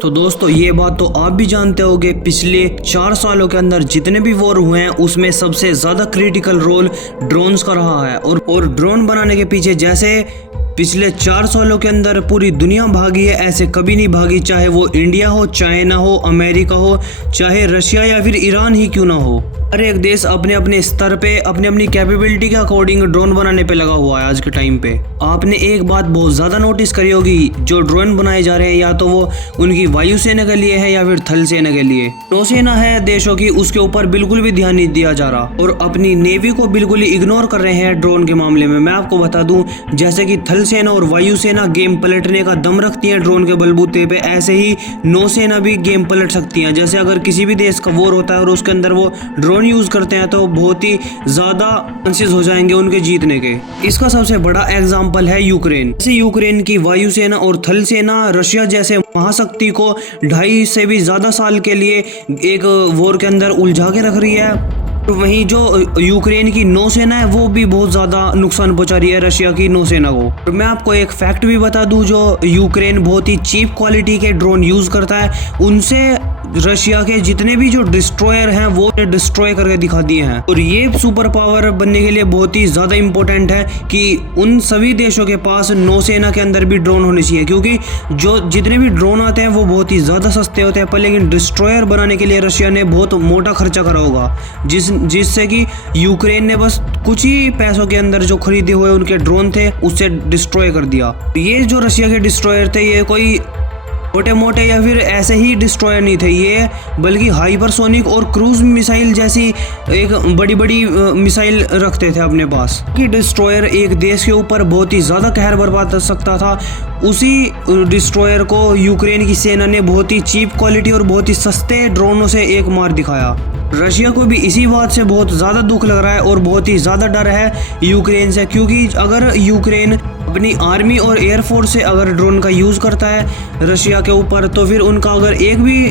तो दोस्तों ये बात तो आप भी जानते होंगे, पिछले 4 सालों के अंदर जितने भी वॉर हुए हैं उसमें सबसे ज्यादा क्रिटिकल रोल ड्रोन्स का रहा है। और ड्रोन बनाने के पीछे जैसे पिछले 4 सालों के अंदर पूरी दुनिया भागी है, ऐसे कभी नहीं भागी, चाहे वो इंडिया हो, चाइना हो, अमेरिका हो, चाहे रशिया या फिर ईरान ही क्यों ना हो। हर एक देश अपने अपने स्तर पे अपनी अपनी कैपेबिलिटी के अकॉर्डिंग ड्रोन बनाने पे लगा हुआ है आज के टाइम पे। आपने एक बात बहुत ज़्यादा नोटिस करी होगी, जो ड्रोन बनाए जा रहे हैं या तो वो उनकी वायुसेना के लिए है या फिर थल सेना के लिए। नौसेना है देशों की, उसके ऊपर बिल्कुल भी ध्यान नहीं दिया जा रहा और अपनी नेवी को बिल्कुल ही इग्नोर कर रहे हैं ड्रोन के मामले में। मैं आपको बता दूं, जैसे कि थल सेना और वायुसेना गेम पलटने का दम रखती है ड्रोन के बलबूते पे, ऐसे ही नौसेना भी गेम पलट सकती है। जैसे अगर किसी भी देश का वॉर होता है और उसके अंदर वो ड्रोन यूज करते हैं तो बहुत ही ज्यादा चांसेस हो जाएंगे उनके जीतने के। इसका सबसे बड़ा एग्जांपल है यूक्रेन। जैसे यूक्रेन की वायुसेना और थल सेना रशिया जैसे महाशक्ति को 2.5 से भी ज्यादा साल के लिए एक वॉर के अंदर उलझा के रख रही है। वहीं जो यूक्रेन की नौसेना है वो भी बहुत ज़्यादा नुकसान पहुंचा रही है रशिया की नौसेना को। और मैं आपको एक फैक्ट भी बता दूं, जो यूक्रेन बहुत ही चीप क्वालिटी के ड्रोन यूज़ करता है, उनसे रशिया के जितने भी जो डिस्ट्रॉयर हैं वो डिस्ट्रॉय करके दिखा दिए हैं। और ये सुपर पावर बनने के लिए बहुत ही ज़्यादा इम्पोर्टेंट है कि उन सभी देशों के पास नौसेना के अंदर भी ड्रोन होने चाहिए, क्योंकि जो जितने भी ड्रोन आते हैं वो बहुत ही ज़्यादा सस्ते होते हैं, पर लेकिन डिस्ट्रॉयर बनाने के लिए रशिया ने बहुत मोटा खर्चा करा होगा, जिससे कि यूक्रेन ने बस कुछ ही पैसों के अंदर जो खरीदे हुए उनके ड्रोन थे उससे डिस्ट्रॉय कर दिया। ये जो रशिया के डिस्ट्रॉयर थे ये कोई छोटे मोटे या फिर ऐसे ही डिस्ट्रॉयर नहीं थे, ये बल्कि हाइपरसोनिक और क्रूज मिसाइल जैसी एक बड़ी बड़ी मिसाइल रखते थे अपने पास। कि डिस्ट्रॉयर एक देश के ऊपर बहुत ही ज़्यादा कहर बरपा कर सकता था। उसी डिस्ट्रॉयर को यूक्रेन की सेना ने बहुत ही चीप क्वालिटी और बहुत ही सस्ते ड्रोनों से एक मार दिखाया। रशिया को भी इसी बात से बहुत ज़्यादा दुख लग रहा है और बहुत ही ज़्यादा डर है यूक्रेन से, क्योंकि अगर यूक्रेन अपनी आर्मी और एयरफोर्स से अगर ड्रोन का यूज़ करता है रशिया के ऊपर, तो फिर उनका अगर एक भी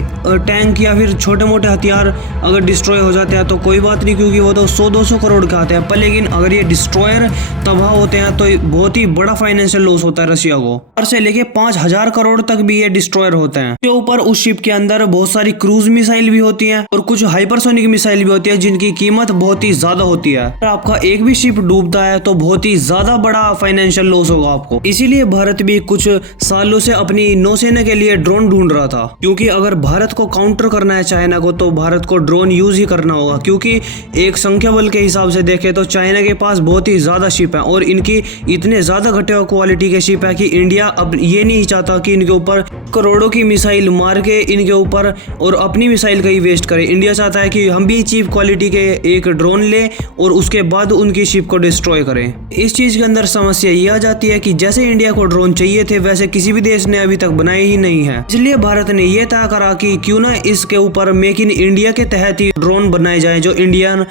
टैंक या फिर छोटे मोटे हथियार अगर डिस्ट्रॉय हो जाते हैं तो कोई बात नहीं, क्योंकि वो तो 100-200 करोड़ के आते हैं। पर लेकिन अगर ये डिस्ट्रॉयर तबाह होते हैं तो बहुत ही बड़ा फाइनेंशियल लॉस होता है रशिया को। 4 से लेके 5,000 करोड़ तक भी ये डिस्ट्रॉयर होते हैं। इसके ऊपर उस शिप के अंदर बहुत सारी क्रूज मिसाइल भी होती है और कुछ हाइपरसोनिक मिसाइल भी होती है जिनकी कीमत बहुत ही ज्यादा होती है। अगर आपका एक भी शिप डूबता है तो बहुत ही ज्यादा बड़ा फाइनेंशियल लॉस होगा आपको। इसीलिए भारत भी कुछ सालों से अपनी नौसेना के लिए ड्रोन ढूंढ रहा था, क्योंकि अगर भारत को काउंटर करना है चाइना को तो भारत को ड्रोन यूज ही करना होगा। क्योंकि एक संख्या बल के हिसाब से देखें तो चाइना के पास बहुत ही ज्यादा शिप है और इनकी इतने ज्यादा घटे हुए क्वालिटी के शिप है कि इंडिया अब ये नहीं चाहता कि इनके ऊपर करोड़ों की मिसाइल मार के इनके ऊपर और अपनी मिसाइल का ही वेस्ट करे। इंडिया चाहता है कि हम भी चीप क्वालिटी के एक ड्रोन ले और उसके बाद उनकी शिप को डिस्ट्रॉय करें। इस चीज के अंदर समस्या ये आ जाती है कि जैसे इंडिया को ड्रोन चाहिए थे वैसे किसी भी देश ने अभी तक बनाए ही नहीं है। इसलिए भारत ने यह तय करा कि क्यों ना इसके ऊपर मेक इन इंडिया के तहत ही ड्रोन बनाए जाए जो इंडियन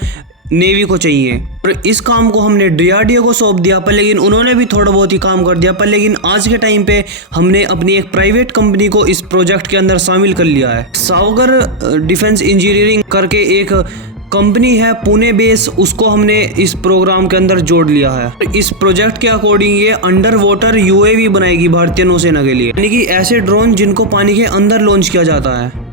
नेवी को चाहिए। और इस काम को हमने DRDO को सौंप दिया, पर लेकिन उन्होंने भी थोड़ा बहुत ही काम कर दिया। पर लेकिन आज के टाइम पे हमने अपनी एक प्राइवेट कंपनी को इस प्रोजेक्ट के अंदर शामिल कर लिया है। सावगर डिफेंस इंजीनियरिंग करके एक कंपनी है पुणे बेस, उसको हमने इस प्रोग्राम के अंदर जोड़ लिया है। इस प्रोजेक्ट के अकॉर्डिंग ये अंडर वाटर UAV बनाएगी भारतीय नौसेना के लिए, यानी कि ऐसे ड्रोन जिनको पानी के अंदर लॉन्च किया जाता है।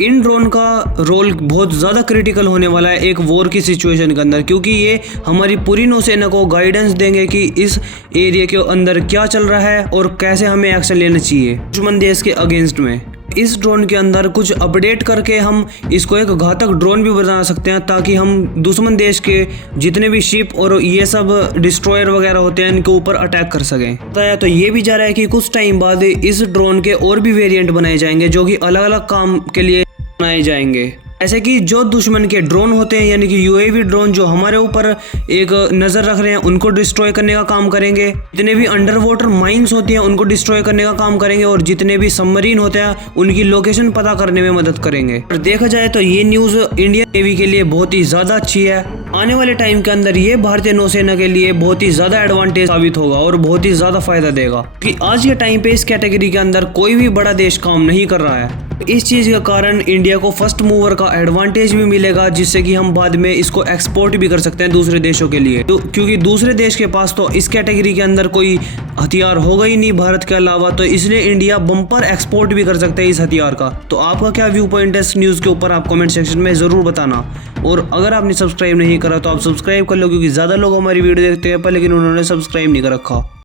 इन ड्रोन का रोल बहुत ज़्यादा क्रिटिकल होने वाला है एक वॉर की सिचुएशन के अंदर, क्योंकि ये हमारी पूरी नौसेना को गाइडेंस देंगे कि इस एरिया के अंदर क्या चल रहा है और कैसे हमें एक्शन लेना चाहिए दुश्मन देश के अगेंस्ट में। इस ड्रोन के अंदर कुछ अपडेट करके हम इसको एक घातक ड्रोन भी बना सकते हैं, ताकि हम दुश्मन देश के जितने भी शिप और ये सब डिस्ट्रॉयर वगैरह होते हैं इनके ऊपर अटैक कर सकें। तो ये भी जा रहा है कि कुछ टाइम बाद इस ड्रोन के और भी वेरिएंट बनाए जाएंगे जो कि अलग अलग काम के लिए बनाए जाएंगे। ऐसे कि जो दुश्मन के ड्रोन होते हैं यानी कि UAV ड्रोन जो हमारे ऊपर एक नज़र रख रहे हैं उनको डिस्ट्रॉय करने का काम करेंगे। जितने भी अंडर वाटर माइंस होती हैं उनको डिस्ट्रॉय करने का काम करेंगे और जितने भी सबमरीन होते हैं उनकी लोकेशन पता करने में मदद करेंगे। और देखा जाए तो ये न्यूज़ इंडियन नेवी के लिए बहुत ही ज़्यादा अच्छी है। आने वाले टाइम के अंदर ये भारतीय नौसेना के लिए बहुत ही ज़्यादा एडवांटेज साबित होगा और बहुत ही ज़्यादा फायदा देगा, क्योंकि आज के टाइम पे इस कैटेगरी के अंदर कोई भी बड़ा देश काम नहीं कर रहा है। इस चीज़ के कारण इंडिया को फर्स्ट मूवर का एडवांटेज भी मिलेगा, जिससे कि हम बाद में इसको एक्सपोर्ट भी कर सकते हैं दूसरे देशों के लिए। तो क्योंकि दूसरे देश के पास तो इस कैटेगरी के अंदर कोई हथियार होगा ही नहीं भारत के अलावा, तो इसलिए इंडिया बम्पर एक्सपोर्ट भी कर सकते हैं इस हथियार का। तो आपका क्या व्यू पॉइंट है इस न्यूज़ के ऊपर, आप कमेंट सेक्शन में ज़रूर बताना। और अगर आपने सब्सक्राइब नहीं करा तो आप सब्सक्राइब कर लो, क्योंकि ज़्यादा लोग हमारी वीडियो देखते हैं पर लेकिन उन्होंने सब्सक्राइब नहीं कर रखा।